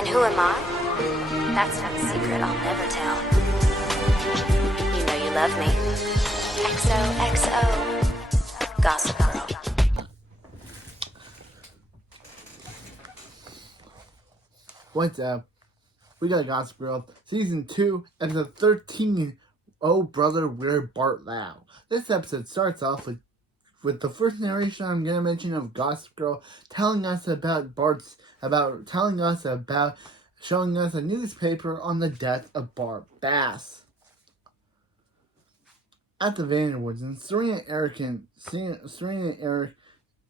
And who am I? That's not a secret I'll never tell. You know you love me. XOXO. Gossip Girl. What's up? We got Gossip Girl, Season 2, Episode 13, Oh Brother, Where Bart Thou? This episode starts off with the first narration I'm going to mention of Gossip Girl telling us about showing us a newspaper on the death of Bart Bass. At the Vanderwoods, and Serena and Eric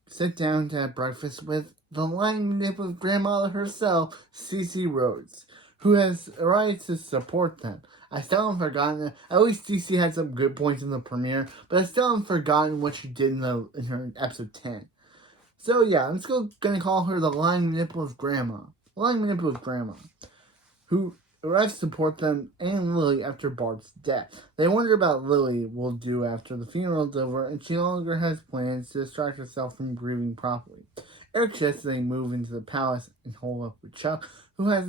sit down to have breakfast with the lying nip of grandmother herself, Cece Rhodes, who has arrived to support them. I still haven't forgotten. At least Cece had some good points in the premiere, but I still haven't forgotten what she did in her episode 10. So yeah, I'm still gonna call her the lying nipple of grandma. Lying nipple of grandma, who arrives to support them and Lily after Bart's death. They wonder about Lily will do after the funeral's over, and she no longer has plans to distract herself from grieving properly. Eric suggests they move into the palace and hole up with Chuck, who they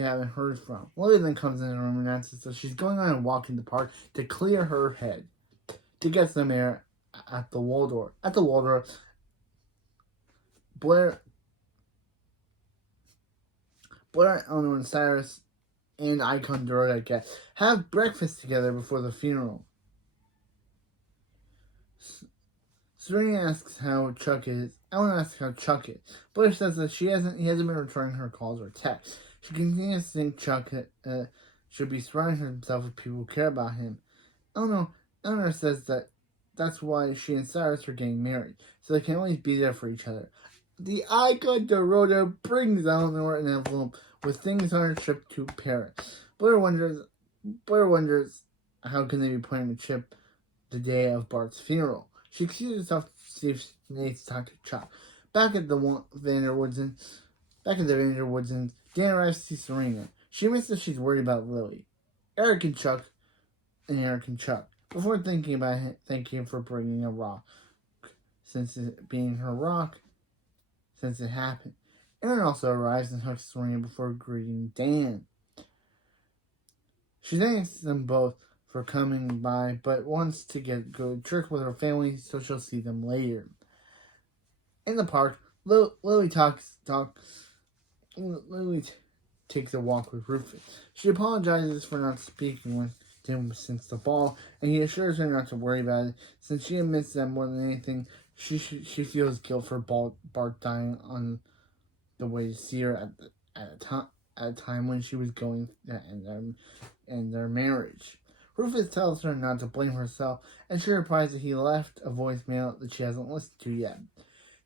haven't heard from. Lily then comes in the room and announces that she's going on a walk in the park to clear her head, to get some air at the Waldorf. At the Waldorf, Blair, Eleanor, and Cyrus and Icon Dorota have breakfast together before the funeral. Serena asks how Chuck is. Eleanor asks how Chuck is. Blair says that he hasn't been returning her calls or texts. She continues to think Chuck should be surrounding himself with people who care about him. Eleanor says that that's why she and Cyrus are getting married, so they can always be there for each other. The Icon Dorota brings Eleanor an envelope with things on her trip to Paris. Blair wonders how can they be planning the trip the day of Bart's funeral. She excuses herself to see if she needs to talk to Chuck. Back at the Vanderwoods, Dan arrives to see Serena. She admits that she's worried about Lily. Eric and Chuck. Before thanking him for bringing a rock, since it being her rock, since it happened. Aaron also arrives and hugs Serena before greeting Dan. She thanks them both for coming by, but wants to go trick with her family, so she'll see them later. In the park, Lily takes a walk with Rufus. She apologizes for not speaking with him since the ball, and he assures her not to worry about it, since she admits that more than anything, she feels guilt for Bart dying on the way to see her at a time when she was going to end their marriage. Rufus tells her not to blame herself, and she replies that he left a voicemail that she hasn't listened to yet.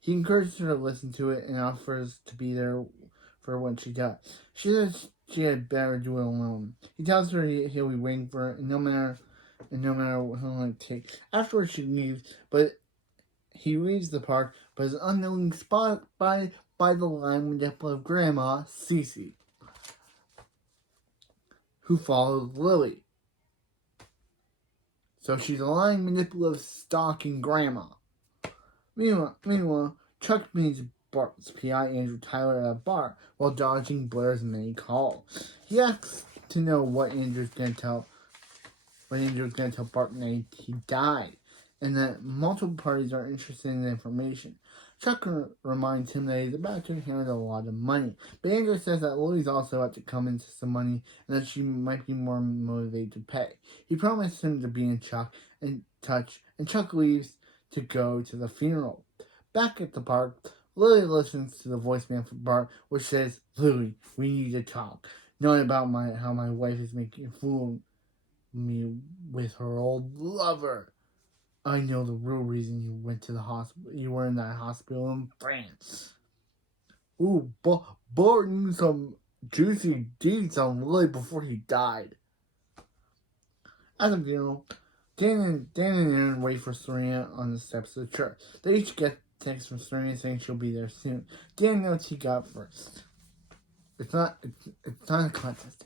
He encourages her to listen to it and offers to be there for when she does. She says she had better do it alone. He tells her he'll be waiting for her, and no matter what he'll take. Afterwards, she leaves, but he leaves the park, but is unknowingly spotted by the lying nipple of Grandma, Cece, who follows Lily. So she's a lying manipulative stalking Grandma. Meanwhile, Chuck meets Bart's PI, Andrew Tyler, at a bar while dodging Blair's many calls. He asks to know what Andrew's going to tell Bart that he died, and that multiple parties are interested in the information. Chuck reminds him that he's about to inherit a lot of money, but Andrew says that Lily's also about to come into some money and that she might be more motivated to pay. He promises him to be in touch, and Chuck leaves to go to the funeral. Back at the park, Lily listens to the voicemail from Bart, which says, "Lily, we need to talk. Knowing about how my wife is making a fool of me with her old lover. I know the real reason you went to the hospital. You were in that hospital in France." Ooh, Bart knew some juicy deeds on Lily before he died. At the funeral, Dan and Aaron wait for Serena on the steps of the church. They each get text from Serena saying she'll be there soon. Dan notes he got first. It's not a contest.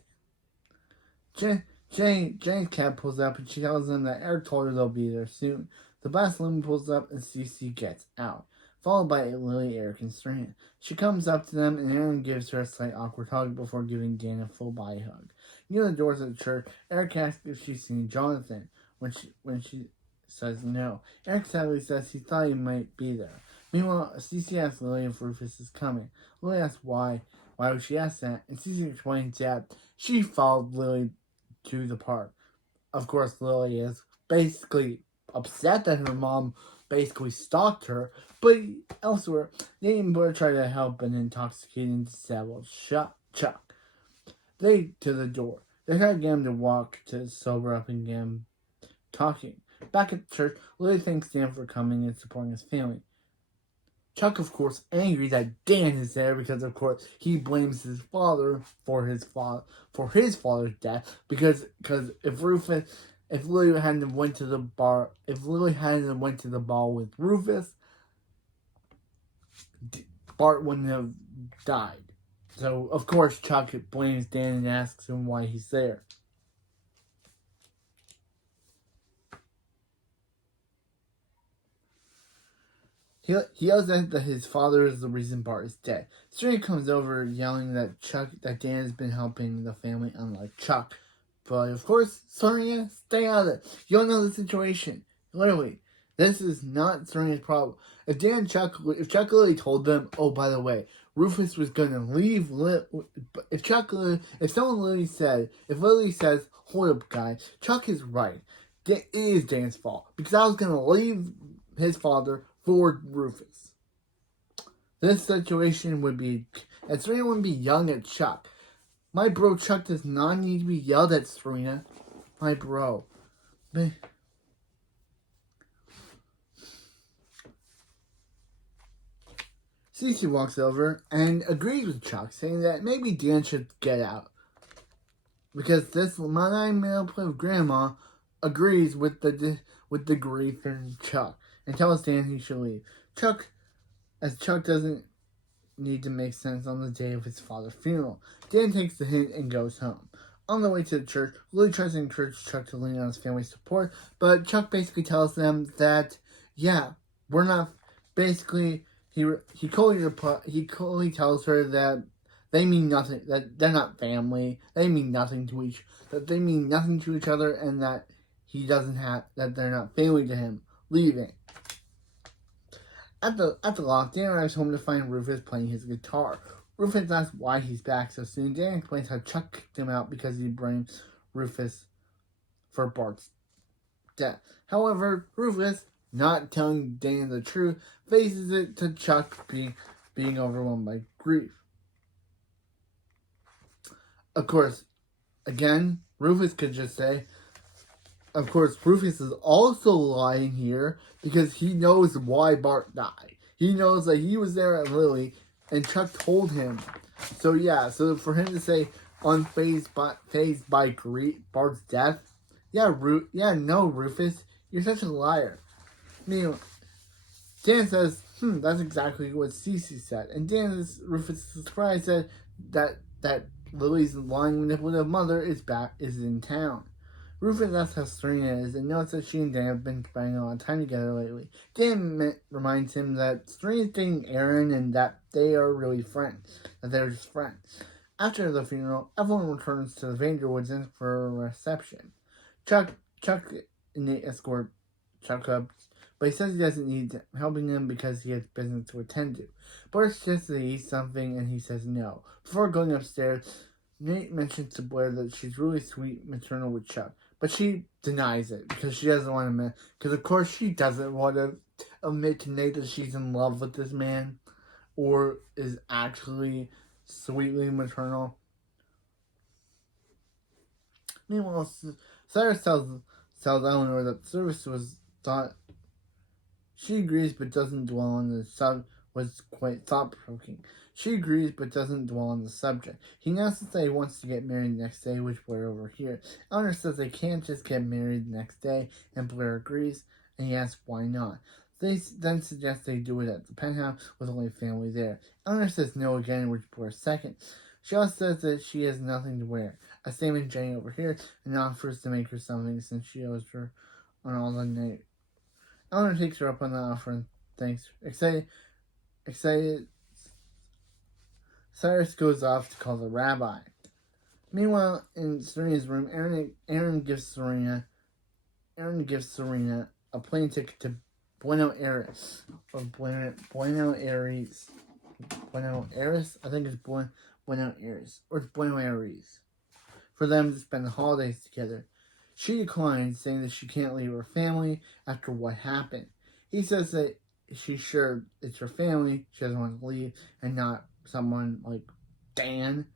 Jane's cab pulls up and she tells them that Eric told her they'll be there soon. The bus limo pulls up and Cece gets out. followed by Lily, Eric, and Serena. She comes up to them, and Aaron gives her a slight awkward hug before giving Dan a full body hug. Near the doors of the church, Eric asks if she's seen Jonathan. When she says no, Eric sadly says he thought he might be there. Meanwhile, Cece asks Lily if Rufus is coming. Lily asks why would she ask that, and Cece explains that she followed Lily to the park. Of course, Lily is basically upset that her mom basically stalked her, but elsewhere, Nate and Blair try to help an intoxicated and disabled Chuck. They to the door. They try to get him to walk to sober up and get him talking. Back at the church, Lily thanks Dan for coming and supporting his family. Chuck, of course, angry that Dan is there because, of course, he blames his father for his father's death. Because if Lily hadn't went to the bar, if Lily hadn't went to the ball with Rufus, Bart wouldn't have died. So, of course, Chuck blames Dan and asks him why he's there. He yells that his father is the reason Bart is dead. Serena comes over yelling that Dan has been helping the family, unlike Chuck. But of course, Serena, stay out of it. You don't know the situation. Literally, this is not Serena's problem. If Chuck Lily told them, oh, by the way, Rufus was gonna leave. If Lily says, hold up, guys, Chuck is right. It is Dan's fault because I was gonna leave his father for Rufus. This situation would be, and Serena wouldn't be yelling at Chuck. My bro Chuck does not need to be yelled at, Serena. My bro. Cece walks over and agrees with Chuck, saying that maybe Dan should get out. Because this male play of Grandma agrees with the grief in Chuck and tells Dan he should leave. Chuck doesn't need to make sense on the day of his father's funeral. Dan takes the hint and goes home. On the way to the church, Lily tries to encourage Chuck to lean on his family's support, but Chuck basically tells them that, yeah, we're not, basically, he coldly tells her that they mean nothing, that they're not family, they mean nothing to each other, and that that they're not family to him, leaving. At the loft, Dan arrives home to find Rufus playing his guitar. Rufus asks why he's back so soon. Dan explains how Chuck kicked him out because he blames Rufus for Bart's death. However, Rufus, not telling Dan the truth, faces it to Chuck being overwhelmed by grief. Of course, again, Rufus could just say, of course, Rufus is also lying here because he knows why Bart died. He knows that he was there at Lily and Chuck told him. So yeah, so for him to say unfazed by Bart's death, Rufus, you're such a liar. Meanwhile, Dan says, that's exactly what Cece said. And Rufus is surprised that Lily's lying manipulative mother is in town. Rufus asks how Serena is and notes that she and Dan have been spending a lot of time together lately. Dan reminds him that Serena's dating Aaron and that they are really friends, that they're just friends. After the funeral, everyone returns to the Vanderwoods for a reception. Chuck and Nate escort Chuck up, but he says he doesn't need helping him because he has business to attend to. Bart suggests that he eat something and he says no. Before going upstairs, Nate mentions to Blair that she's really sweet maternal with Chuck, but she denies it because she doesn't want to admit, because of course she doesn't want to admit to Nate that she's in love with this man or is actually sweetly maternal. Meanwhile, Cyrus tells Eleanor that the service was thought. She agrees but doesn't dwell on the was quite thought-provoking. She agrees but doesn't dwell on the subject. He announces that he wants to get married the next day, which Blair overhears. Eleanor says they can't just get married the next day, and Blair agrees, and he asks why not. They then suggest they do it at the penthouse with only family there. Eleanor says no again, which Blair seconds. She also says that she has nothing to wear, a statement Jenny overhears, and offers to make her something since she owes her on all the night. Eleanor takes her up on the offer and thanks her, Excited, Cyrus goes off to call the rabbi. Meanwhile, in Serena's room, Aaron gives Serena a plane ticket to Buenos Aires, or Buenos Aires. Buenos Aires? I think it's Buenos Aires, or it's Buenos Aires, for them to spend the holidays together. She declines, saying that she can't leave her family after what happened. He says that she's sure it's her family, she doesn't want to leave, and not someone like Dan.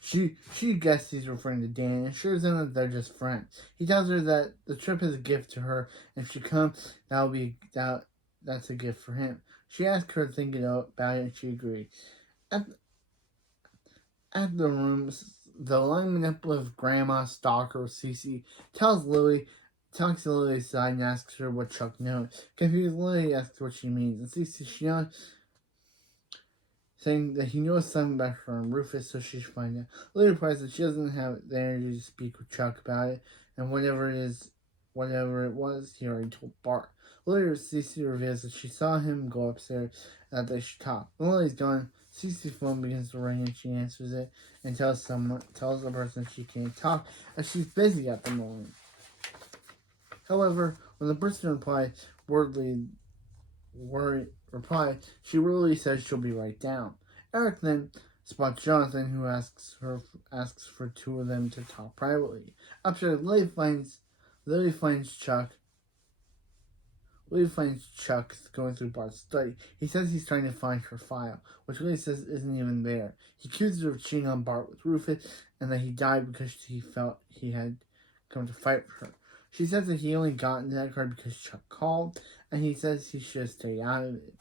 She guesses he's referring to Dan and assures them that they're just friends. He tells her that the trip is a gift to her, and if she comes, that's a gift for him. She asks her to think about it, and she agrees. At the rooms, the long manipulative grandma stalker Cece talks to Lily's side and asks her what Chuck knows. Confused, Lily asks what she means, and Cece, she knows, saying that he knows something about her and Rufus, so she should find out. Lily replies that she doesn't have the energy to speak with Chuck about it, and whatever it was, he already told Bart. Later, Cece reveals that she saw him go upstairs and that they should talk. When Lily's gone, Cece's phone begins to ring and she answers it and tells the person she can't talk as she's busy at the moment. However, when the person replies, she really says she'll be right down. Eric then spots Jonathan, who asks for two of them to talk privately. Upstairs, Lily finds Chuck going through Bart's study. He says he's trying to find her file, which Lily says isn't even there. He accuses her of cheating on Bart with Rufus, and that he died because he felt he had come to fight for her. She says that he only got into that card because Chuck called, and he says he should stay out of it.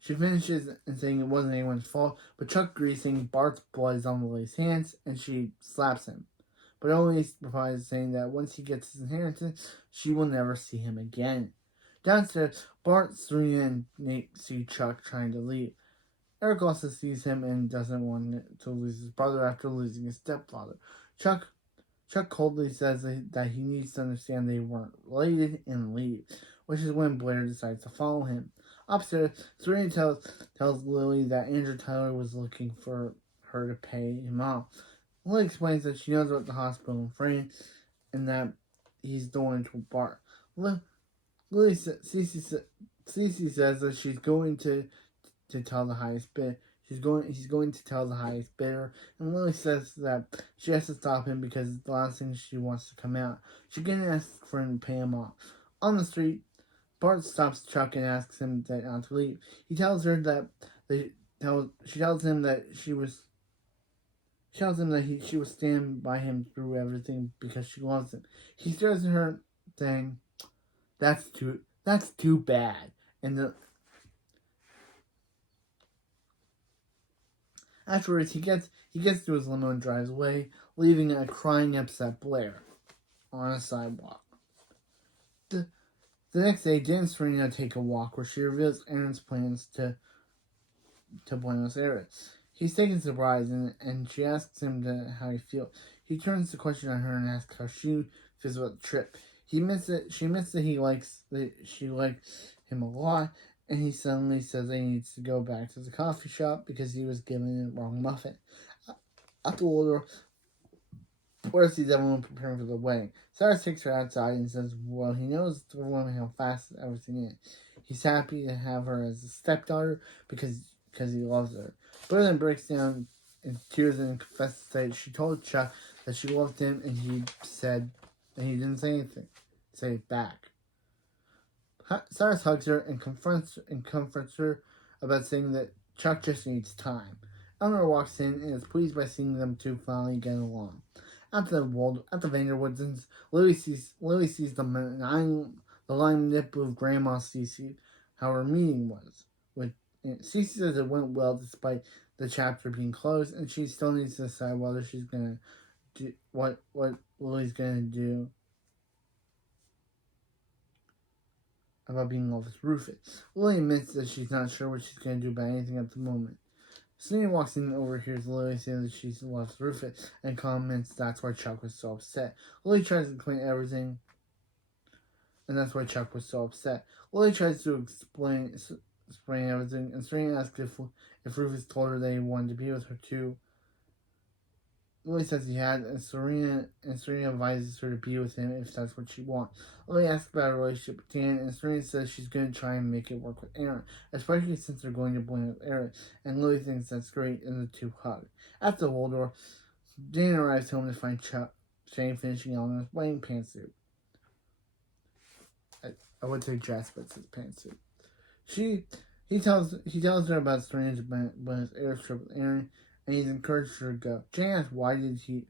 She finishes in saying it wasn't anyone's fault, but Chuck agrees, saying Bart's blood is on Lily's hands, and she slaps him. But only replies, saying that once he gets his inheritance, she will never see him again. Downstairs, Bart, Serena, and Nate see Chuck trying to leave. Eric also sees him and doesn't want to lose his brother after losing his stepfather. Chuck coldly says that he needs to understand they weren't related and leaves, which is when Blair decides to follow him. Upstairs, Serena tells Lily that Andrew Tyler was looking for her to pay him off. Lily explains that she knows about the hospital in France and that he's the one to Bart. Cece says that she's going to tell the highest bid. He's going to tell the highest bidder, and Lily says that she has to stop him because it's the last thing she wants to come out. She again asks for him to pay him off. On the street, Bart stops Chuck and asks him not to leave. He tells her that she tells him that she will stand by him through everything because she loves him. He stares at her, saying, "That's too bad." And afterwards, he gets to his limo and drives away, leaving a crying, upset Blair on a sidewalk. The next day, Dan and Serena take a walk where she reveals Aaron's plans to Buenos Aires. He's taken surprise, and she asks him how he feels. He turns the question on her and asks how she feels about the trip. She admits that she likes him a lot, and he suddenly says that he needs to go back to the coffee shop because he was given the wrong muffin. At the door, Blair sees everyone preparing for the wedding. Cyrus takes her outside and says, well, he knows the woman how fast everything is. He's happy to have her as a stepdaughter because he loves her. Blair then breaks down in tears and confesses that she told Chuck that she loved him, and he didn't say anything. Say it back. Cyrus hugs her and comforts her about saying that Chuck just needs time. Eleanor walks in and is pleased by seeing them two finally get along. At the Vanderwoodsons, Lily sees the line nip of Grandma Cece how her meeting was. Cece says it went well despite the chapter being closed, and she still needs to decide whether she's gonna do what Lily's gonna do about being in love with Rufus. Lily admits that she's not sure what she's gonna do about anything at the moment. Selena walks in and overhears Lily say that she loves Rufus and comments that's why Chuck was so upset. Lily tries to explain everything, and that's why Chuck was so upset. Lily tries to explain explaining everything, and Serena asks if Rufus told her that he wanted to be with her too. Lily says he had, and Serena advises her to be with him if that's what she wants. Lily asks about a relationship with Dan, and Serena says she's going to try and make it work with Aaron, especially since they're going to blame with Aaron, and Lily thinks that's great, and the two hug. At the Waldorf, Dan arrives home to find Shane finishing out in his wedding pantsuit. I would say dress, but it's his pantsuit. He tells her about Serena's airstrip with Aaron, and he's encouraged her to go. Jane asks why did he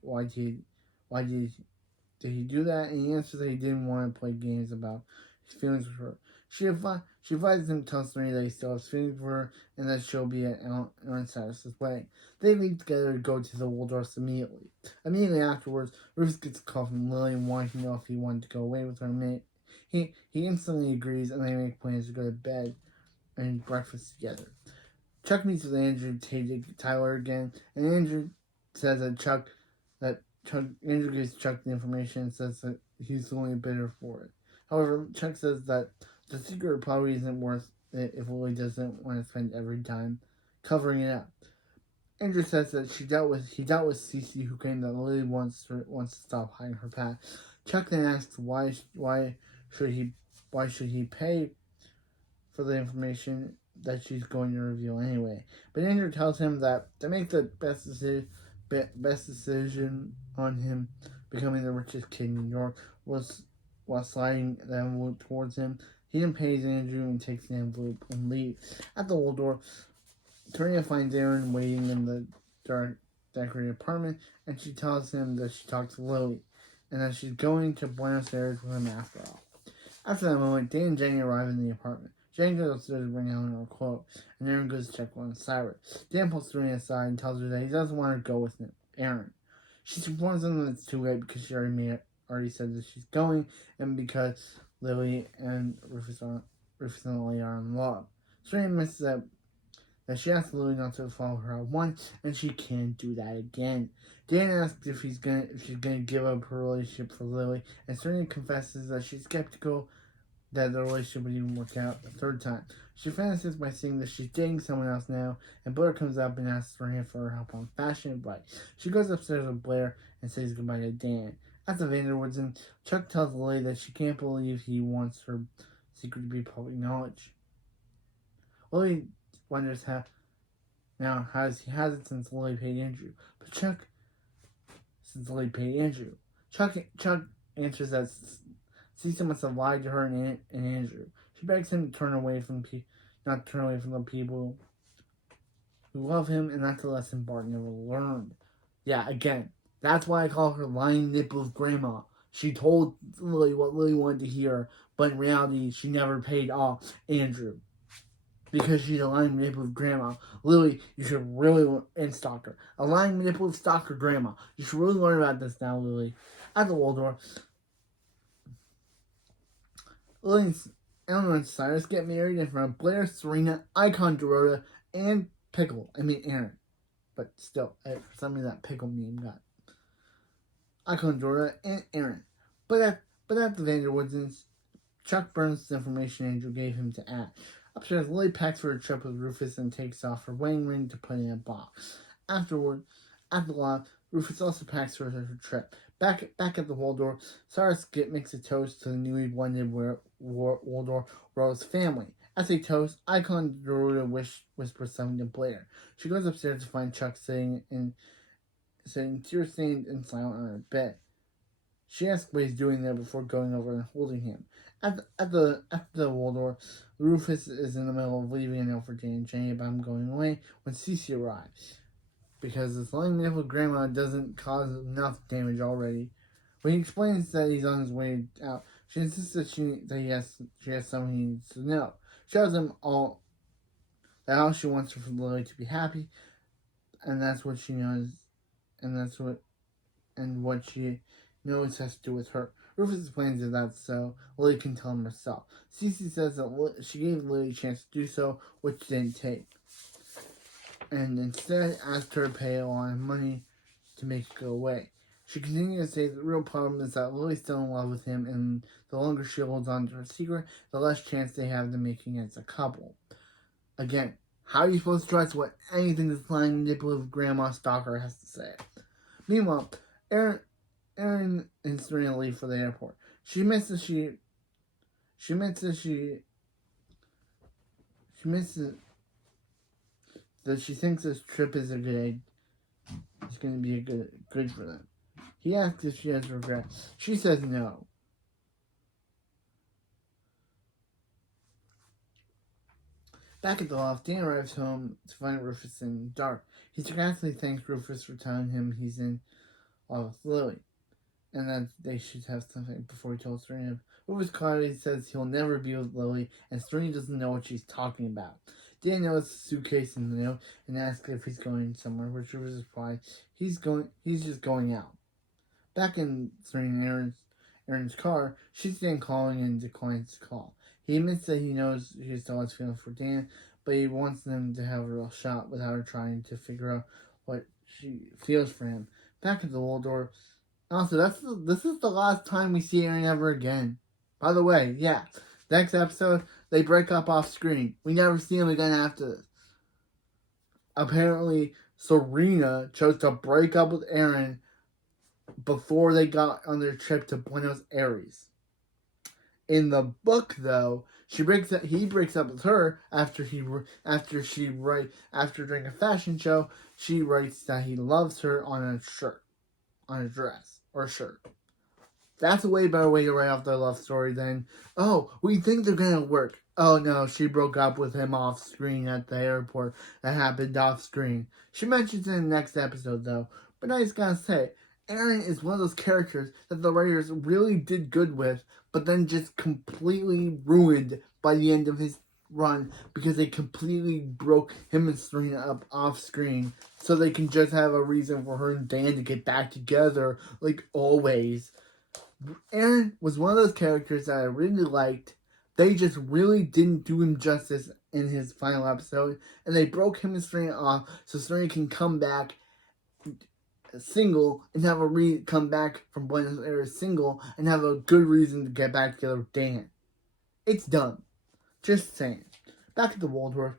do that, and he answers that he didn't want to play games about his feelings for her. She advises him to tell Serena that he still has feelings for her, and that she'll be at Aaron Cyrus's wedding. They leave together to go to the Waldorfs immediately. Immediately afterwards, Rufus gets a call from Lily wanting to know if he wanted to go away with her mate. He instantly agrees, and they make plans to go to bed and breakfast together. Chuck meets with Andrew Tyler again, and Andrew says Andrew gives Chuck the information and says that he's only bitter for it. However, Chuck says that the secret probably isn't worth it if Lily doesn't want to spend every time covering it up. Andrew says that he dealt with Cece, who claimed that Lily wants to stop hiding her past. Chuck then asks why should he pay for the information that she's going to reveal anyway. But Andrew tells him that to make the best decision on him becoming the richest kid in New York was while sliding the envelope towards him. He then pays Andrew and takes the envelope and leaves. At the Waldorf, Serena finds Aaron waiting in the dark, decorated apartment, and she tells him that she talked to Lily, and that she's going to Buenos Aires with him after all. After that moment, Dan and Jenny arrive in the apartment. Jenny goes upstairs to bring Ellen her quote, and Aaron goes to check on Cyrus. Dan pulls Serena aside and tells her that he doesn't want her to go with Aaron. She informs him that it's too late because she already said that she's going, and because Lily and Rufus and Lily are in love. Serena admits that she asked Lily not to follow her at once, and she can't do that again. Dan asks if she's gonna give up her relationship for Lily, and Serena confesses that she's skeptical that the relationship would even work out the third time. She finishes by saying that she's dating someone else now, and Blair comes up and asks Serena for her help on fashion advice. She goes upstairs with Blair and says goodbye to Dan. At the Vanderwoods, Chuck tells Lily that she can't believe he wants her secret to be public knowledge. Lily wonders how he has it since Lily paid Andrew. But Chuck answers that Cece must have lied to her and Andrew. She begs him to turn away from the people who love him, and that's a lesson Bart never learned. Yeah, again, that's why I call her lying nipples grandma. She told Lily what Lily wanted to hear, but in reality, she never paid off Andrew. Because she's a lying manipulative grandma. Lily, you should really, and stalker. A lying manipulative stalker grandma. You should really learn about this now, Lily. At the Waldorf, Lily and Eleanor and Cyrus get married in front of Blair, Serena, Icon, Dorota, and Aaron. But still, for some reason that Pickle meme got Icon, Dorota, and Aaron. But at the Vanderwoods, Chuck burns the information Andrew gave him to add. Upstairs, Lily packs for a trip with Rufus and takes off her wedding ring to put in a box. Afterward, at the lot, Rufus also packs for her trip. Back at the Waldorf, Cyrus makes a toast to the newly blended Waldorf Rose family. As they toast, Icon Dorota whispers something to Blair. She goes upstairs to find Chuck sitting tear-stained and silent on her bed. She asks what he's doing there before going over and holding him. At the Waldorf, Rufus is in the middle of leaving a note for Jane and Jenny about him going away when Cece arrives. Because this lying manipulative grandma doesn't cause enough damage already. When he explains that he's on his way out, she insists that she has something he needs to know. She tells him all she wants for Lily to be happy, and that's what she knows, and what she knows has to do with her. Rufus explains that that's so Lily can tell him herself. Cece says that she gave Lily a chance to do so, which she didn't take, and instead asked her to pay a lot of money to make it go away. She continues to say that the real problem is that Lily's still in love with him, and the longer she holds on to her secret, the less chance they have to making as a couple. Again, how are you supposed to trust what anything this lying manipulative grandma stalker has to say? Meanwhile, Aaron and Serena leave for the airport. She admits that she thinks this trip is it's going to be good for them. He asks if she has regrets. She says no. Back at the loft, Dan arrives home to find Rufus in the dark. He sarcastically thanks Rufus for telling him he's in love with Lily, and that they should have something before he tells Serena. Rufus quietly says he'll never be with Lily, and Serena doesn't know what she's talking about. Dan notes the suitcase in the note and asks if he's going somewhere, which Rufus replies he's just going out. Back in Serena and Aaron's car, she's Dan calling and declines to call. He admits that he knows she still has feelings for Dan, but he wants them to have a real shot without her trying to figure out what she feels for him. Back at the Waldorf. Also, this is the last time we see Aaron ever again. By the way, yeah, next episode, they break up off screen. We never see him again after this. Apparently, Serena chose to break up with Aaron before they got on their trip to Buenos Aires. In the book, though, he breaks up with her after during a fashion show, she writes that he loves her on a dress or shirt. That's a way better way to write off their love story than, oh, we think they're gonna work. Oh no, she broke up with him off screen at the airport. That happened off screen. She mentions it in the next episode, though. But I just gotta say, Aaron is one of those characters that the writers really did good with, but then just completely ruined by the end of his run because they completely broke him and Serena up off screen so they can just have a reason for her and Dan to get back together like always. Aaron was one of those characters that I really liked. They just really didn't do him justice in his final episode, and they broke him and Serena off so Serena can come back single and have come back from Buenos Aires single and have a good reason to get back together with Dan. It's done. Just saying. Back at the Waldorf,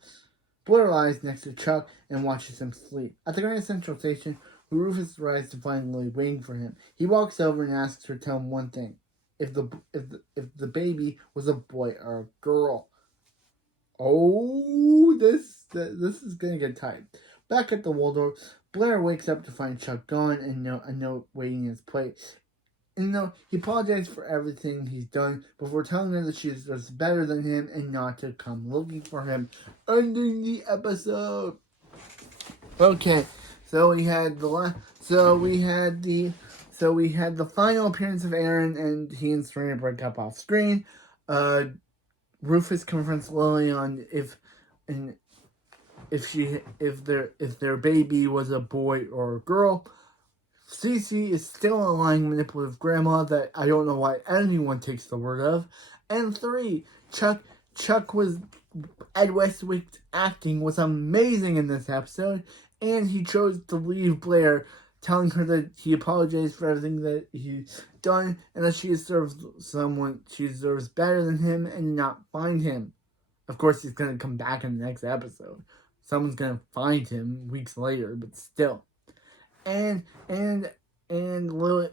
Blair lies next to Chuck and watches him sleep. At the Grand Central Station, Rufus arrives to find Lily waiting for him. He walks over and asks her to tell him one thing: if the baby was a boy or a girl. Oh, this is gonna get tight. Back at the Waldorf, Blair wakes up to find Chuck gone and a note waiting in his place. And he apologizes for everything he's done before telling her that she is just better than him and not to come looking for him. Ending the episode. Okay, so we had the final appearance of Aaron, and he and Serena break up off screen. Rufus confronts Lily on if their baby was a boy or a girl. Cece is still a lying, manipulative grandma that I don't know why anyone takes the word of. And 3, Chuck was Ed Westwick's acting was amazing in this episode, and he chose to leave Blair, telling her that he apologized for everything that he's done and that she deserves better than him and not find him. Of course, he's gonna come back in the next episode. Someone's gonna find him weeks later, but still. And Lily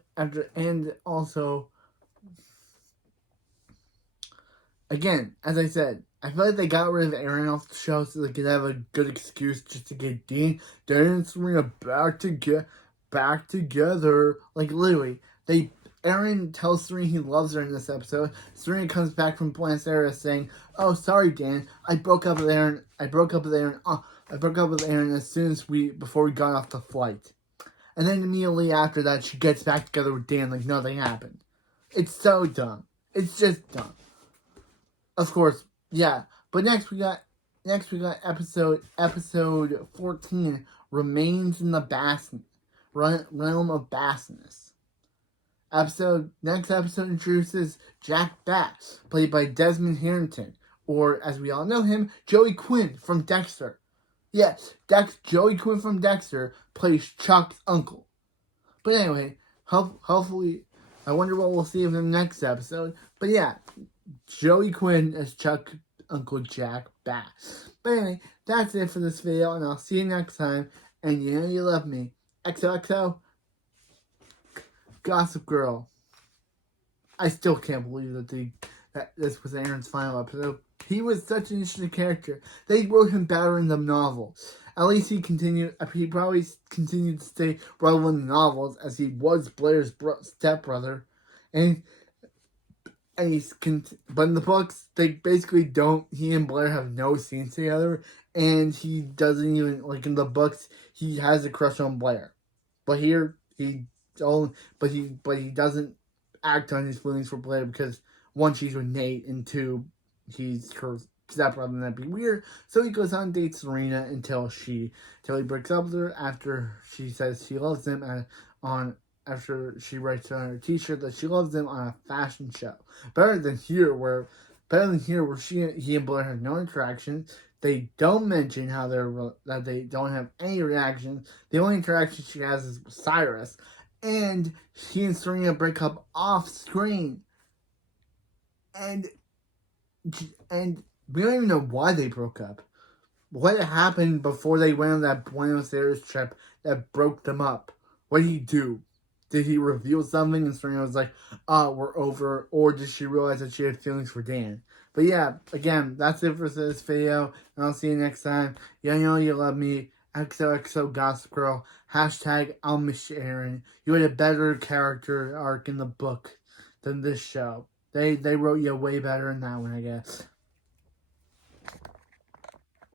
also, again, as I said, I feel like they got rid of Aaron off the show so they could have a good excuse just to get Dan and Serena back together. Like literally, Aaron tells Serena he loves her in this episode. Serena comes back from Buenos Aires saying, "Oh, sorry, Dan. I broke up with Aaron as soon as before we got off the flight." And then immediately after that, she gets back together with Dan like nothing happened. It's so dumb. It's just dumb. Of course, yeah. But next we got episode 14, Remains in the Realm of Bassness. Next episode introduces Jack Bass, played by Desmond Harrington, or as we all know him, Joey Quinn from Dexter. Yes, Joey Quinn from Dexter plays Chuck's uncle. But anyway, hopefully, I wonder what we'll see of him next episode. But yeah, Joey Quinn as Chuck's Uncle Jack back. But anyway, that's it for this video, and I'll see you next time. And you know you love me. XOXO, Gossip Girl. I still can't believe that this was Aaron's final episode. He was such an interesting character. They wrote him better in the novel. At least he probably continued to stay relevant in the novels, as he was Blair's stepbrother. But in the books, they basically don't, he and Blair have no scenes together, and he doesn't even, like in the books, he has a crush on Blair. But here, he doesn't act on his feelings for Blair because, one, she's with Nate, and two, he's her stepbrother, and that'd be weird. So he goes on dates Serena until he breaks up with her after she says she loves him after she writes on her t-shirt that she loves him on a fashion show. Better than here where he and Blair have no interaction. They don't mention that they don't have any reaction. The only interaction she has is with Cyrus. And he and Serena break up off screen. And we don't even know why they broke up. What happened before they went on that Buenos Aires trip that broke them up? What did he do? Did he reveal something and Serena was like, we're over? Or did she realize that she had feelings for Dan? But yeah, again, that's it for this video. And I'll see you next time. You know you love me. XOXO Gossip Girl. # I'll miss you, Aaron. You had a better character arc in the book than this show. They wrote you way better than that one, I guess.